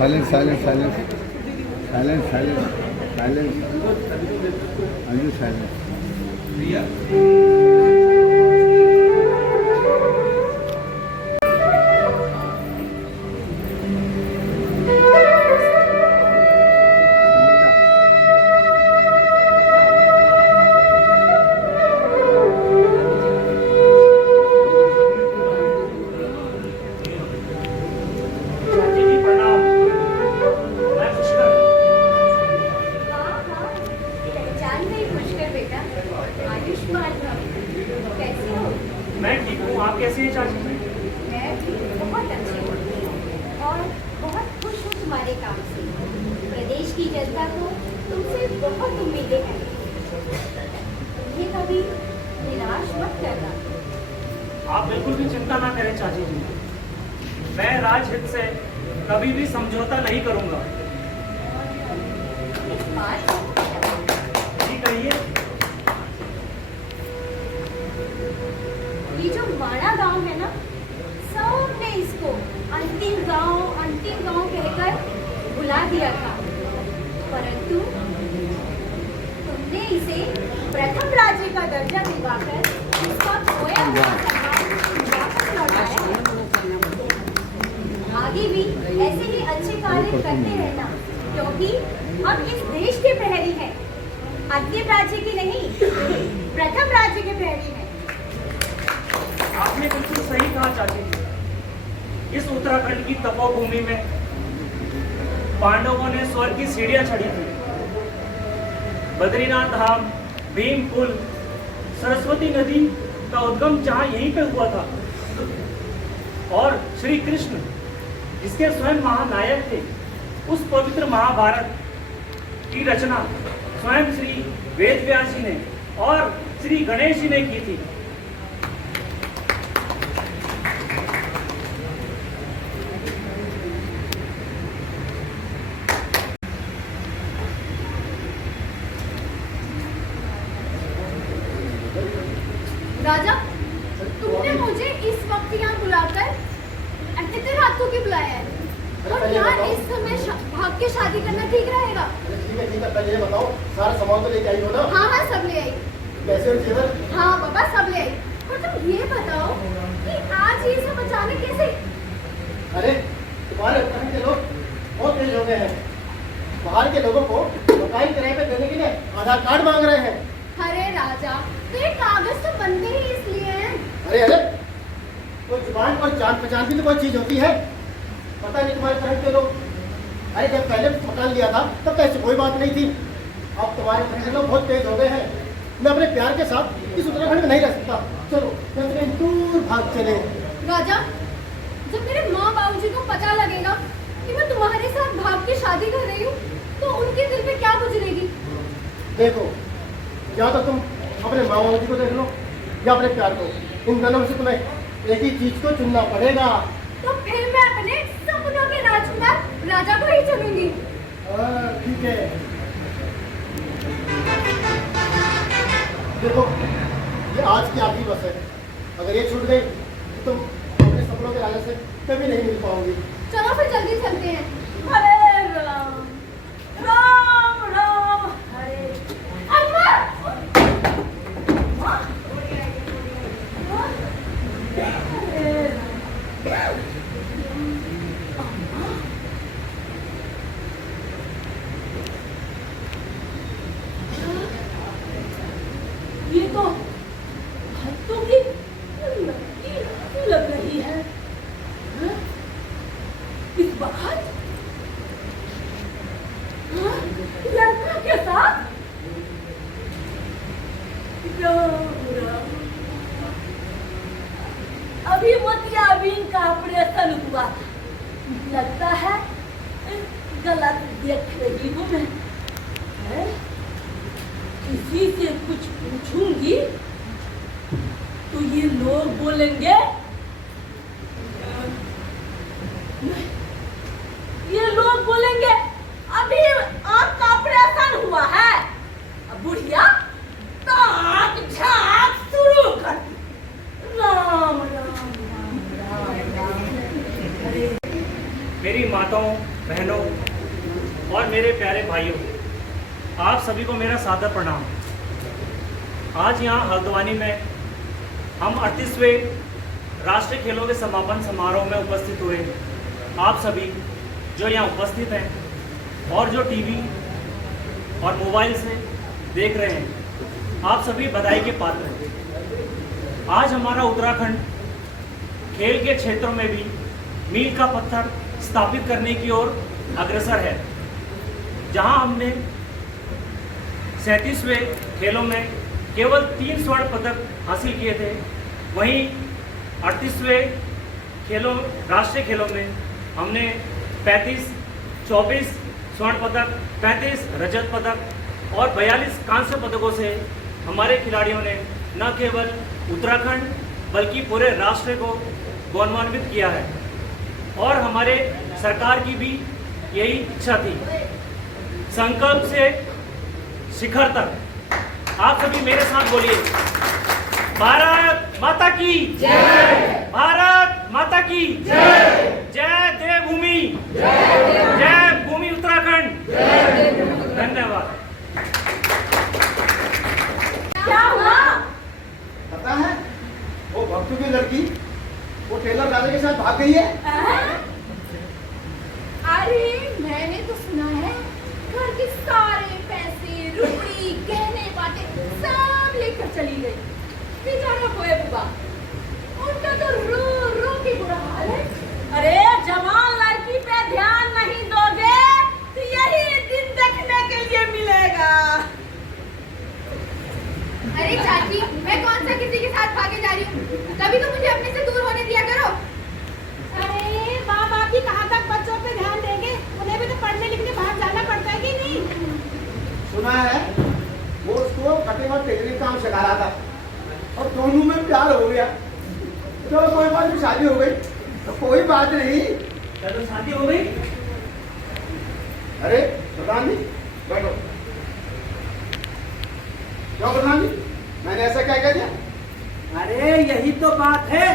Silence silence silence silence silence silence Anju silence मैं ठीक हूँ। आप कैसे हैं चाची? मैं भी बहुत अच्छी हूँ और बहुत खुश हूँ तुम्हारे काम से। प्रदेश की जनता को तुमसे बहुत उम्मीदें हैं। तुम्हें कभी निराश मत करना। आप बिल्कुल भी चिंता ना करें चाची जी। मैं राजहित से कभी भी समझौता नहीं करूँगा। इस बात को जी कहिए। ये जो माणा गांव है ना, सबने इसको अंतिम गांव कहकर भुला दिया था, परंतु तुमने इसे प्रथम राज्य का दर्जा दिलवाकर इसका खोया हुआ सम्मान वापस लौटाया है। आगे भी ऐसे ही अच्छे कार्य करते रहना, क्योंकि हम इस देश के प्रहरी हैं, अंतिम राज्य के नहीं, प्रथम राज्य के प्रहरी हैं। आपने बिल्कुल सही कहा चाची जी। इस उत्तराखंड की तपोभूमि में पांडवों ने स्वर्ग की सीढ़ियां चढ़ी थी। बद्रीनाथ धाम, भीम पुल, सरस्वती नदी का उद्गम जहां यहीं पे हुआ था। और श्री कृष्ण, जिसके स्वयं महानायक थे, उस पवित्र महाभारत की रचना स्वयं श्री वेद व्यास जी ने और श्री गणेश जी ने की थी। राजा, तुमने मुझे इस वक्त यहाँ बुलाकर इतने रातों की बुलाया है और यहाँ इस समय भाग के शादी करना ठीक रहेगा? ठीक है, पहले ये बताओ, सारा सामान तो लेके आई हो ना? हाँ, सब ले आई। पैसे और जेवर? हाँ बाबा, सब ले आई। और तुम ये बताओ कि आज ये सब अचानक कैसे? अरे तुम्हारे उत्तराखंड के लोग बहुत तेज हो गए हैं। बाहर के लोगों को मकान किराए पे देने के लिए आधार कार्ड मांग रहे हैं। अरे राजा, तो ये कागज तो बनते ही इसलिए हैं। अरे कोई जुबान और जान पहचान की तो कोई चीज होती है। पता नहीं तुम्हारे तरह के लोग, अरे जब पहले मकान लिया था तब तो ऐसी कोई बात नहीं थी। अब तुम्हारे तरह के लोग बहुत तेज हो गए हैं। मैं अपने प्यार के साथ इस उत्तराखंड में नहीं रह सकता। चलो कहीं दूर भाग चले। राजा, जब मेरे माँ बाबूजी को पता लगेगा कि मैं तुम्हारे साथ भाग के शादी कर रही हूँ, तो उनके दिल पे क्या गुजरेगी? देखो, या तो तुम अपने माँ बाबू जी को देख लो या अपने प्यार को। इन दोनों में से तुम्हें एक ही चीज को चुनना पड़ेगा। तो फिर मैं अपने सपनों के राजकुमार राजा को ही चुनूंगी। ठीक है। देखो, ये आज की आखिरी बस है। अगर ये छूट गई तो तुम अपने सपनों के राजा से कभी नहीं मिल पाओगी। चलो फिर जल्दी चलते हैं। हरे राम राम राम हरे। अम्मा! ये तो हाथों की लकीर लग रही है। हाँ? इस बात लड़का के साथ अभी मोतियाबिंद का ऑपरेशन हुआ। लगता है गलत देख रही हूँ मैं। है? किसी से कुछ पूछूंगी तो ये लोग बोलेंगे, अभी आंख का ऑपरेशन हुआ है। अब बुढ़िया ताक झाक शुरू कर दी। राम राम राम राम राम। मेरी माताओं बहनों और मेरे प्यारे भाइयों, आप सभी को मेरा सादर प्रणाम। आज यहाँ हल्द्वानी में हम 38वें राष्ट्रीय खेलों के समापन समारोह में उपस्थित हुए। आप सभी जो यहाँ उपस्थित हैं और जो टीवी और मोबाइल से देख रहे हैं, आप सभी बधाई के पात्र हैं। आज हमारा उत्तराखंड खेल के क्षेत्रों में भी मील का पत्थर स्थापित करने की ओर अग्रसर है। जहां हमने 37वें खेलों में केवल 3 स्वर्ण पदक हासिल किए थे, वहीं 38वें खेलों राष्ट्रीय खेलों में हमने 35, 24 स्वर्ण पदक, 35 रजत पदक और 42 कांस्य पदकों से हमारे खिलाड़ियों ने न केवल उत्तराखंड बल्कि पूरे राष्ट्र को गौरवान्वित किया है। और हमारे सरकार की भी यही इच्छा थी। संकल्प से शिखर तक। आप सभी मेरे साथ बोलिए, भारत माता की जय, भारत माता की जय, जय देवभूमि, जय भूमि उत्तराखंड। धन्यवाद। क्या हुआ? पता है वो भक्तों की लड़की वो टेलर राजा के साथ भाग गई है। अरे मैंने तो सुना है घर के सारे पैसे, रुपड़ी, गहने बाटे सब लेकर चली गई। बेचारा बोए बुआ, उनका तो रो रो के बुरा हाल है। अरे जवान लड़की पे ध्यान नहीं दोगे तो यही दिन देखने के लिए मिलेगा। अरे चाची, मैं कौन सा किसी के साथ भागे जा रही हूँ? कभी तो मुझे अपने से दूर होने दिया करो। अरे माँ बाप ही कहाँ तक बच्चों पे ध्यान देंगे? उन्हें भी तो पढ़ने लिखने बाहर जाना पड़ता है कि नहीं? सुना है वो उसको कटिंग और टेलरिंग काम सिखा रहा था और दोनों में प्यार हो गया। चलो कोई बात नहीं, शादी हो गई तो कोई बात नहीं। चलो शादी हो गई। अरे प्रधान जी बैठो। क्यों प्रधान जी, मैंने ऐसा क्या कह दिया? अरे यही तो बात है,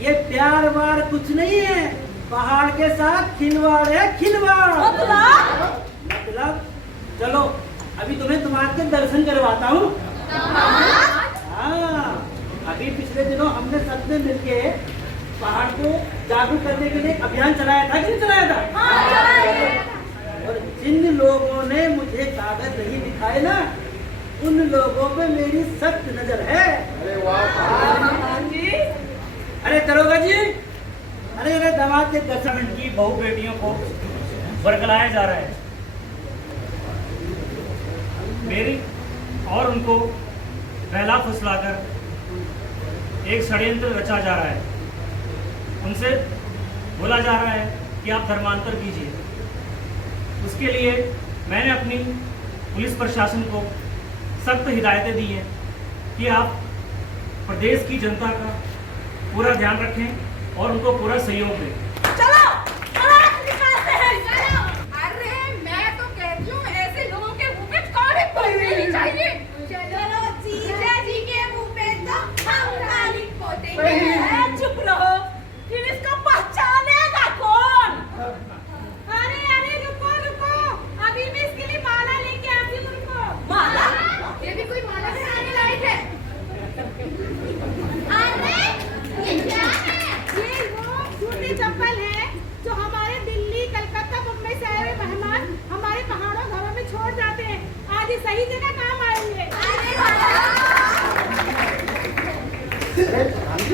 ये प्यार वार कुछ नहीं है, पहाड़ के साथ खिलवाड़ है, खिलवाड़। मतलब चलो अभी तुम्हें तुम्हारे के दर्शन करवाता हूँ। हाँ, अभी पिछले दिनों हमने सबने मिलके पहाड़ को जागरूक करने के लिए एक अभियान चलाया था कि नहीं चलाया था? और जिन लोगों ने मुझे कागज नहीं दिखाए ना, उन लोगों पे मेरी सख्त नजर है। अरे वाह जी, अरे दरोगा जी, अरे दामाद के उत्तराखंड की बहु बेटियों को बरगलाया जा रहा है। मेरी और उनको बहला फुसलाकर एक षड्यंत्र रचा जा रहा है। उनसे बोला जा रहा है कि आप धर्मांतर कीजिए। उसके लिए मैंने अपनी पुलिस प्रशासन को सख्त हिदायतें दी हैं कि आप प्रदेश की जनता का पूरा ध्यान रखें और उनको पूरा सहयोग दें। चलो निकालते हैं। अरे मैं तो कहती हूँ ऐसे लोगों के मुंह पे कालिक पोतनी नहीं चाहिए। चलो जीजा जी के मुंह पे तो हम कालिक पोतेंगे। चुप रहो, फिर इसको पहचानेगा कौन? अरे अरे रुको रुको, अभी मैं इसके लिए माला लेके आती हूँ। रुको। माला? ये भी कोई माला बनाने लायक है? अरे ये क्या है? ये वो जूती चप्पल है जो हमारे दिल्ली, कलकत्ता, मुंबई से आए हुए मेहमान हमारे पहाड़ों घरों में छोड़ जाते हैं। आज ये सही जगह काम आएंगे।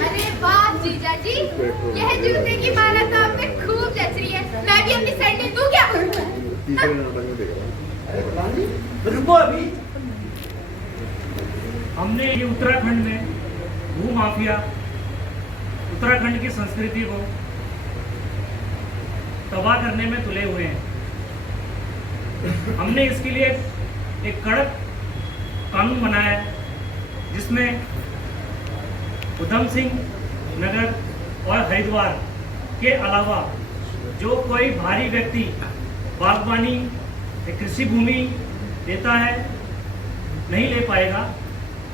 अरे वाह जीजा जी, यह जूते की माला तो आप पे खूब जच रही है। मैं भी अपनी सैंडल दूं क्या? अरे प्रधान जी रुको अभी। हमने ये उत्तराखंड में भू माफिया, उत्तराखंड की संस्कृति को तबाह करने में तुले हुए हैं। हमने इसके लिए एक कड़क कानून बनाया है, जिसमें उधम सिंह नगर और हरिद्वार के अलावा जो कोई भारी व्यक्ति बागवानी या कृषि भूमि देता है नहीं ले पाएगा।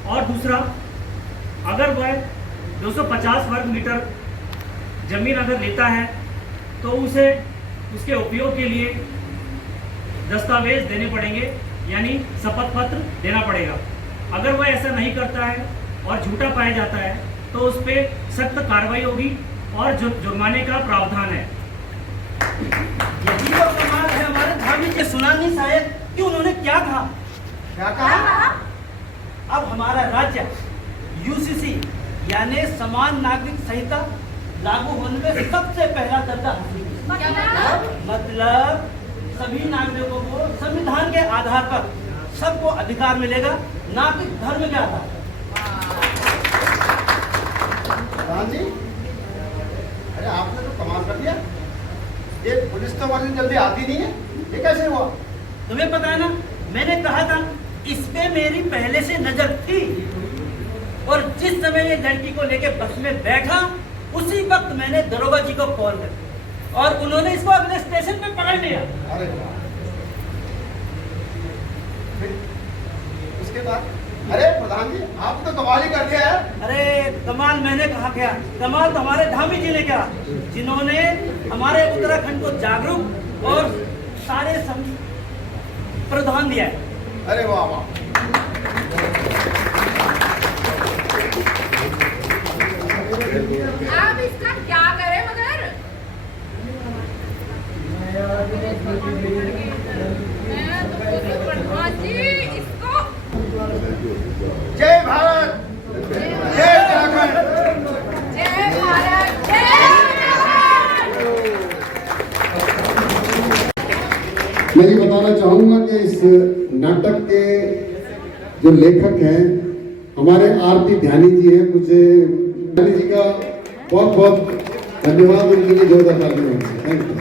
और दूसरा, अगर वह 250 वर्ग मीटर जमीन अगर लेता है तो उसे उसके उपयोग के लिए दस्तावेज देने पड़ेंगे, यानी शपथ पत्र देना पड़ेगा। अगर वह ऐसा नहीं करता है और झूठा पाया जाता है तो उस पर सख्त कार्रवाई होगी और जुर्माने का प्रावधान है। यही तो कमाल है हमारे धामी के। सुना नहीं शायद कि उन्होंने क्या कहा? क्या कहा? अब हमारा राज्य यूसीसी यानी समान नागरिक संहिता लागू होने में सबसे पहला दर्जा हासिल। मतलब सभी नागरिकों को संविधान के आधार पर सबको अधिकार मिलेगा, नागरिक धर्म के आधार पर। प्रधान जी, अरे आपने तो कमाल कर दिया। ये पुलिस तो वर्दी जल्दी आती नहीं है, ये कैसे हुआ? तुम्हें पता है ना, मैंने कहा था इस पे मेरी पहले से नजर थी, और जिस समय ये लड़की को लेके बस में बैठा उसी वक्त मैंने दरोगा जी को कॉल कर और उन्होंने इसको अगले स्टेशन पे पकड़ लिया। अरे फिर उसके बाद? अरे प्रधान जी, आप तो कमाल ही कर दिया है। अरे कमाल मैंने कहा क्या, कमाल तो हमारे धामी जी ने क्या, जिन्होंने हमारे उत्तराखंड को जागरूक और सारे प्रदान दिया है। अरे वाह वाह। अब इसका क्या करें मगर? मैं तो बोली प्रधान जी इसको। जय भारत, जय उत्तराखंड। जय भारत, जय मैं ये बताना चाहूंगा कि इस नाटक के जो लेखक हैं हमारे आरती ध्यानी जी हैं। मुझे ध्यानी जी का बहुत बहुत धन्यवाद, उनके लिए जोरदार तालियां। Thank you.